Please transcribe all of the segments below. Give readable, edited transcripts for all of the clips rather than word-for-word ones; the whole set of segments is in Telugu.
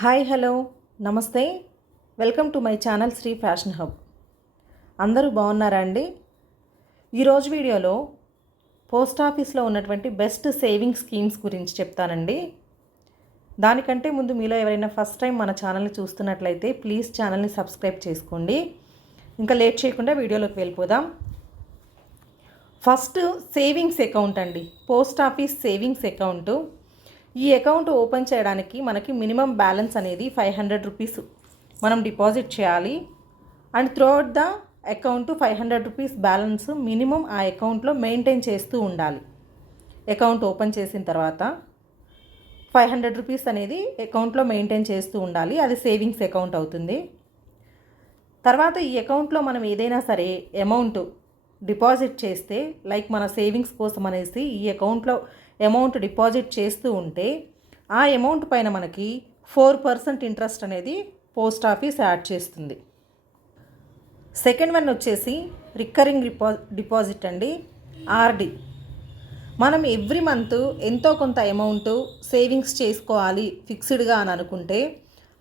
హాయ్ హలో నమస్తే welcome to my channel Sri fashion hub. అందరూ బాగున్నారా అండి? ఈరోజు వీడియోలో పోస్ట్ ఆఫీస్లో ఉన్నటువంటి బెస్ట్ సేవింగ్ స్కీమ్స్ గురించి చెప్తానండి. దానికంటే ముందు మీలో ఎవరైనా ఫస్ట్ టైం మన ఛానల్ని చూస్తున్నట్లయితే ప్లీజ్ ఛానల్ని సబ్స్క్రైబ్ చేసుకోండి. ఇంకా లేట్ చేయకుండా వీడియోలోకి వెళ్ళిపోదాం. ఫస్ట్ సేవింగ్స్ అకౌంట్ అండి, పోస్ట్ ఆఫీస్ సేవింగ్స్ అకౌంటు. ఈ అకౌంట్ ఓపెన్ చేయడానికి మనకి మినిమం బ్యాలెన్స్ అనేది 500 రూపీస్ మనం డిపాజిట్ చేయాలి. And throughout the account 500 rupees balance minimum ఆ అకౌంట్లో మెయింటైన్ చేస్తూ ఉండాలి. అకౌంట్ ఓపెన్ చేసిన తర్వాత 500 రూపీస్ అనేది అకౌంట్లో మెయింటైన్ చేస్తూ ఉండాలి. అది సేవింగ్స్ అకౌంట్ అవుతుంది. తర్వాత ఈ అకౌంట్లో మనం ఏదైనా సరే అమౌంట్ డిపాజిట్ చేస్తే, లైక్ మన సేవింగ్స్ కోసం అనేసి ఈ అకౌంట్లో అమౌంట్ డిపాజిట్ చేస్తూ ఉంటే ఆ అమౌంట్ పైన మనకి 4% ఇంట్రెస్ట్ అనేది పోస్ట్ ఆఫీస్ యాడ్ చేస్తుంది. సెకండ్ వన్ వచ్చేసి రికరింగ్ డిపాజిట్ అండి, ఆర్డి. మనం ఎవ్రీ మంత్ ఎంతో కొంత అమౌంట్ సేవింగ్స్ చేసుకోవాలి ఫిక్స్డ్గా అని అనుకుంటే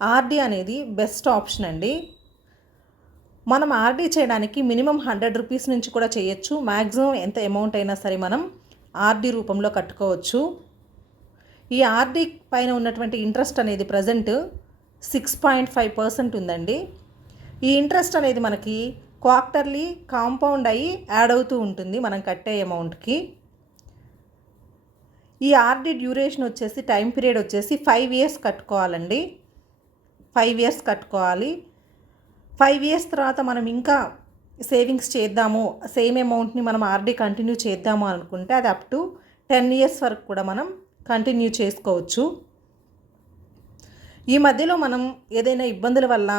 ఆర్డి అనేది బెస్ట్ ఆప్షన్ అండి. మనం ఆర్డీ చేయడానికి మినిమం 100 రూపీస్ నుంచి కూడా చేయొచ్చు. మ్యాక్సిమం ఎంత అమౌంట్ అయినా సరే మనం ఆర్డీ రూపంలో కట్టుకోవచ్చు. ఈ ఆర్డీ పైన ఉన్నటువంటి ఇంట్రెస్ట్ అనేది ప్రజెంట్ 6.5% ఉందండి. ఈ ఇంట్రెస్ట్ అనేది మనకి క్వార్టర్లీ కాంపౌండ్ అయ్యి యాడ్ అవుతూ ఉంటుంది మనం కట్టే అమౌంట్కి. ఈ ఆర్డీ డ్యూరేషన్ వచ్చేసి టైం పీరియడ్ వచ్చేసి 5 ఇయర్స్ కట్టుకోవాలండి. 5 ఇయర్స్ కట్టుకోవాలి. 5 ఇయర్స్ తర్వాత మనం ఇంకా సేవింగ్స్ చేద్దాము, సేమ్ అమౌంట్ని మనం ఆర్డీ కంటిన్యూ చేద్దాము అనుకుంటే అది అప్ టు 10 ఇయర్స్ వరకు కూడా మనం కంటిన్యూ చేసుకోవచ్చు. ఈ మధ్యలో మనం ఏదైనా ఇబ్బందుల వల్ల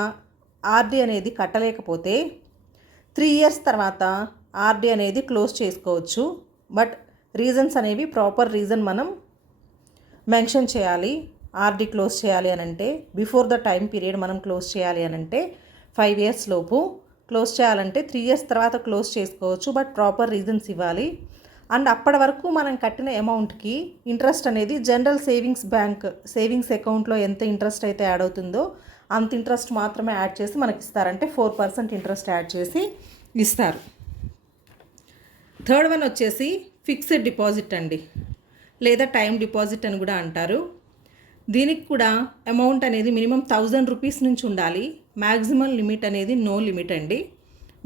ఆర్డీ అనేది కట్టలేకపోతే 3 ఇయర్స్ తర్వాత ఆర్డీ అనేది క్లోజ్ చేసుకోవచ్చు. బట్ రీజన్స్ అనేవి ప్రాపర్ రీజన్ మనం మెన్షన్ చేయాలి. ఆర్డీ క్లోజ్ చేయాలి అని అంటే బిఫోర్ ద టైం పీరియడ్ మనం క్లోజ్ చేయాలి అని అంటే 5 ఇయర్స్ లోపు క్లోజ్ చేయాలంటే 3 ఇయర్స్ తర్వాత క్లోజ్ చేసుకోవచ్చు. బట్ ప్రాపర్ రీజన్స్ ఇవ్వాలి. అండ్ అప్పటి వరకు మనం కట్టిన అమౌంట్కి ఇంట్రెస్ట్ అనేది జనరల్ సేవింగ్స్ అకౌంట్లో ఎంత ఇంట్రెస్ట్ అయితే యాడ్ అవుతుందో అంత ఇంట్రెస్ట్ మాత్రమే యాడ్ చేసి మనకి ఇస్తారంటే 4% ఇంట్రెస్ట్ యాడ్ చేసి ఇస్తారు. థర్డ్ వన్ వచ్చేసి ఫిక్స్డ్ డిపాజిట్ అండి, లేదా టైం డిపాజిట్ అని కూడా అంటారు. దీనికి కూడా అమౌంట్ అనేది మినిమం 1000 రూపీస్ నుంచి ఉండాలి. మ్యాక్సిమం లిమిట్ అనేది నో లిమిట్ అండి.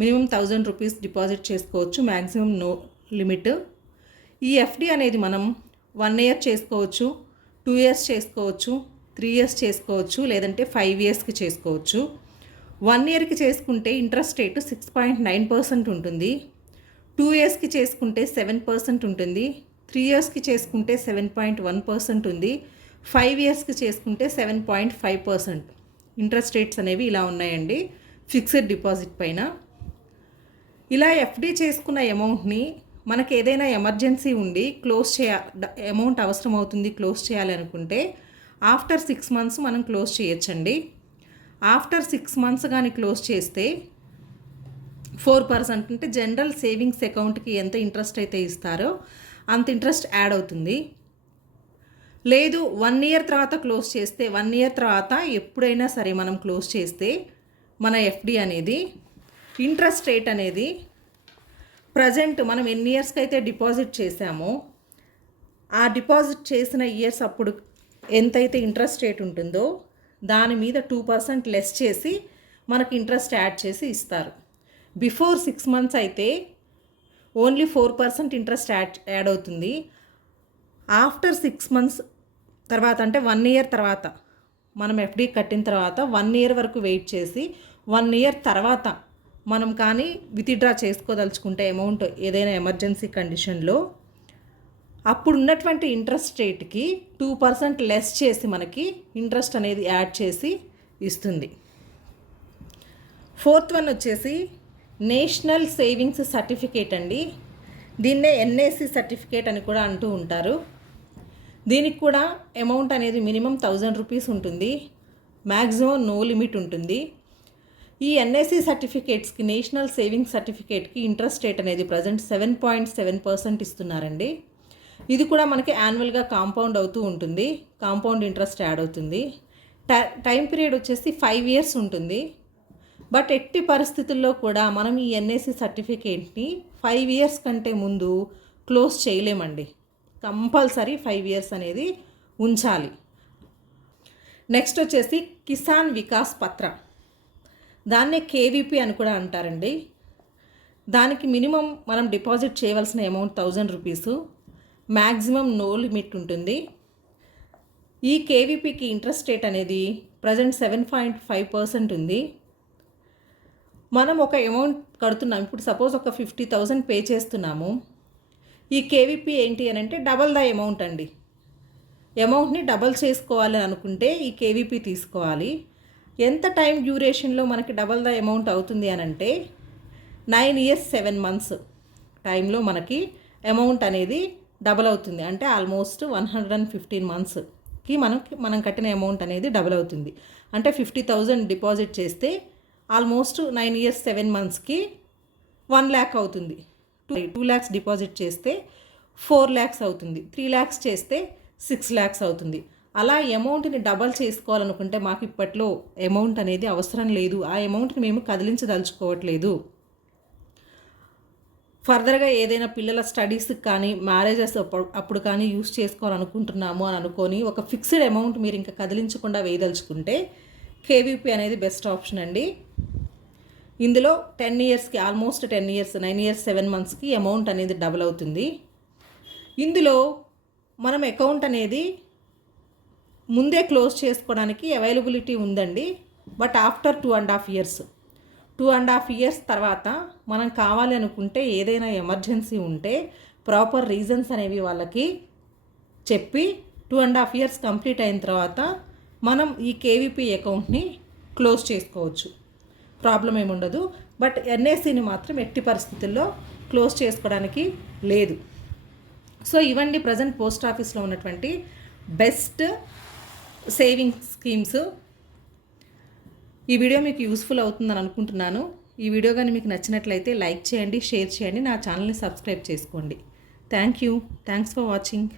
మినిమం 1000 రూపీస్ డిపాజిట్ చేసుకోవచ్చు, మ్యాక్సిమం నో లిమిట్. ఈ ఎఫ్డి అనేది మనం 1 ఇయర్ చేసుకోవచ్చు, 2 ఇయర్స్ చేసుకోవచ్చు, 3 ఇయర్స్ చేసుకోవచ్చు, లేదంటే 5 ఇయర్స్కి చేసుకోవచ్చు. 1 ఇయర్కి చేసుకుంటే ఇంట్రెస్ట్ రేటు 6.9% ఉంటుంది. 2 ఇయర్స్కి చేసుకుంటే 7% ఉంటుంది. 3 ఇయర్స్కి చేసుకుంటే 7.1% ఉంది. 5 ఇయర్స్కి చేసుకుంటే 7.5% ఇంట్రెస్ట్ రేట్స్ అనేవి ఇలా ఉన్నాయండి ఫిక్స్డ్ డిపాజిట్ పైన. ఇలా ఎఫ్డి చేసుకున్న అమౌంట్ని మనకి ఏదైనా ఎమర్జెన్సీ ఉండి అమౌంట్ అవసరం అవుతుంది క్లోజ్ చేయాలి అనుకుంటే ఆఫ్టర్ 6 మంత్స్ మనం క్లోజ్ చేయొచ్చండి. ఆఫ్టర్ 6 మంత్స్ కానీ క్లోజ్ చేస్తే 4% అంటే జనరల్ సేవింగ్స్ అకౌంట్కి ఎంత ఇంట్రెస్ట్ అయితే ఇస్తారో అంత ఇంట్రెస్ట్ యాడ్ అవుతుంది. లేదు 1 ఇయర్ తర్వాత క్లోజ్ చేస్తే 1 ఇయర్ తర్వాత ఎప్పుడైనా సరే మనం క్లోజ్ చేస్తే మన ఎఫ్డి అనేది ఇంట్రెస్ట్ రేట్ అనేది ప్రజెంట్ మనం ఎన్ని ఇయర్స్కి అయితే డిపాజిట్ చేసామో ఆ డిపాజిట్ చేసిన ఇయర్స్ అప్పుడు ఎంతైతే ఇంట్రెస్ట్ రేట్ ఉంటుందో దాని మీద 2% లెస్ చేసి మనకి ఇంట్రెస్ట్ యాడ్ చేసి ఇస్తారు. బిఫోర్ 6 మంత్స్ అయితే ఓన్లీ 4% ఇంట్రెస్ట్ యాడ్ అవుతుంది. ఆఫ్టర్ 6 మంత్స్ తర్వాత అంటే 1 ఇయర్ తర్వాత మనం ఎఫ్డి కట్టిన తర్వాత 1 ఇయర్ వరకు వెయిట్ చేసి 1 ఇయర్ తర్వాత మనం కానీ విత్డ్రా చేసుకోదలుచుకుంటే అమౌంట్ ఏదైనా ఎమర్జెన్సీ కండిషన్లో అప్పుడు ఉన్నటువంటి ఇంట్రెస్ట్ రేట్కి 2% లెస్ చేసి మనకి ఇంట్రెస్ట్ అనేది యాడ్ చేసి ఇస్తుంది. ఫోర్త్ వన్ వచ్చేసి నేషనల్ సేవింగ్స్ సర్టిఫికేట్ అండి. దీన్నే ఎన్ఏసి సర్టిఫికేట్ అని కూడా అంటూ ఉంటారు. దీనికి కూడా అమౌంట్ అనేది మినిమం 1000 రూపీస్ ఉంటుంది, మ్యాక్సిమం నో లిమిట్ ఉంటుంది. ఈ ఎన్ఏసి సర్టిఫికేట్స్కి నేషనల్ సేవింగ్స్ సర్టిఫికేట్కి ఇంట్రెస్ట్ రేట్ అనేది ప్రజెంట్ 7.7% ఇస్తున్నారండి. ఇది కూడా మనకి యాన్యువల్గా కాంపౌండ్ అవుతూ ఉంటుంది, కాంపౌండ్ ఇంట్రెస్ట్ యాడ్ అవుతుంది. టైం పీరియడ్ వచ్చేసి 5 ఇయర్స్ ఉంటుంది. బట్ ఎట్టి పరిస్థితుల్లో కూడా మనం ఈ ఎన్ఏసి సర్టిఫికేట్ని 5 ఇయర్స్ కంటే ముందు క్లోజ్ చేయలేమండి. కంపల్సరీ 5 ఇయర్స్ అనేది ఉంచాలి. నెక్స్ట్ వచ్చేసి కిసాన్ వికాస్ పత్ర, దాన్నే కేవీపీ అని కూడా అంటారండి. దానికి మినిమం మనం డిపాజిట్ చేయవలసిన amount 1000 rupees, maximum no limit ఉంటుంది. ఈ కేవీపీకి ఇంట్రెస్ట్ రేట్ అనేది ప్రజెంట్ 7.5% ఉంది. మనం ఒక అమౌంట్ కడుతున్నాం, ఇప్పుడు సపోజ్ ఒక 50,000 పే చేస్తున్నాము. ఈ కేవీపీ ఏంటి అని అంటే డబల్ ద అమౌంట్ అండి. అమౌంట్ని డబల్ చేసుకోవాలి అనుకుంటే ఈ కేవీపీ తీసుకోవాలి. ఎంత టైం డ్యూరేషన్లో మనకి డబల్ ద అమౌంట్ అవుతుంది అని అంటే 9 ఇయర్స్ 7 మంత్స్ టైంలో మనకి అమౌంట్ అనేది డబల్ అవుతుంది. అంటే ఆల్మోస్ట్ 115 మంత్స్కి మనం కట్టిన అమౌంట్ అనేది డబల్ అవుతుంది. అంటే 50,000 డిపాజిట్ చేస్తే ఆల్మోస్ట్ 9 ఇయర్స్ 7 మంత్స్కి 1 lakh అవుతుంది. 2 lakhs డిపాజిట్ చేస్తే 4 lakhs అవుతుంది. 3 lakhs చేస్తే 6 lakhs అవుతుంది. అలా అమౌంట్ని డబల్ చేసుకోవాలనుకుంటే మాకు ఇప్పట్లో అమౌంట్ అనేది అవసరం లేదు, ఆ అమౌంట్ని మేము కదిలించదలుచుకోవట్లేదు. ఫర్దర్గా ఏదైనా పిల్లల స్టడీస్కి కానీ మ్యారేజెస్ అప్పుడు కానీ యూస్ చేసుకోవాలనుకుంటున్నాము అని అనుకొని ఒక ఫిక్స్డ్ అమౌంట్ మీరు ఇంకా కదిలించకుండా వేయదలుచుకుంటే కేవీపీ అనేది బెస్ట్ ఆప్షన్ అండి. ఇందులో 10 ఇయర్స్కి ఆల్మోస్ట్ 10 ఇయర్స్ 9 ఇయర్స్ 7 మంత్స్కి అమౌంట్ అనేది డబుల్ అవుతుంది. ఇందులో మనం అకౌంట్ అనేది ముందే క్లోజ్ చేసుకోవడానికి అవైలబిలిటీ ఉందండి. బట్ ఆఫ్టర్ 2.5 years 2.5 years తర్వాత మనం కావాలి అనుకుంటే ఏదైనా ఎమర్జెన్సీ ఉంటే ప్రాపర్ రీజన్స్ అనేవి వాళ్ళకి చెప్పి 2.5 years కంప్లీట్ అయిన తర్వాత మనం ఈ కేవీపీ అకౌంట్ని క్లోజ్ చేసుకోవచ్చు, ప్రాబ్లం ఏముండదు. బట్ ఎన్ఏసీని మాత్రం ఎట్టి పరిస్థితుల్లో క్లోజ్ చేసుకోవడానికి లేదు. సో ఇవండి ప్రజెంట్ పోస్ట్ ఆఫీస్లో ఉన్నటువంటి బెస్ట్ సేవింగ్ స్కీమ్స్. ఈ వీడియో మీకు యూస్ఫుల్ అవుతుందని అనుకుంటున్నాను. ఈ వీడియో కానీ మీకు నచ్చినట్లయితే లైక్ చేయండి, షేర్ చేయండి, నా ఛానల్ని సబ్స్క్రైబ్ చేసుకోండి. Thanks for watching.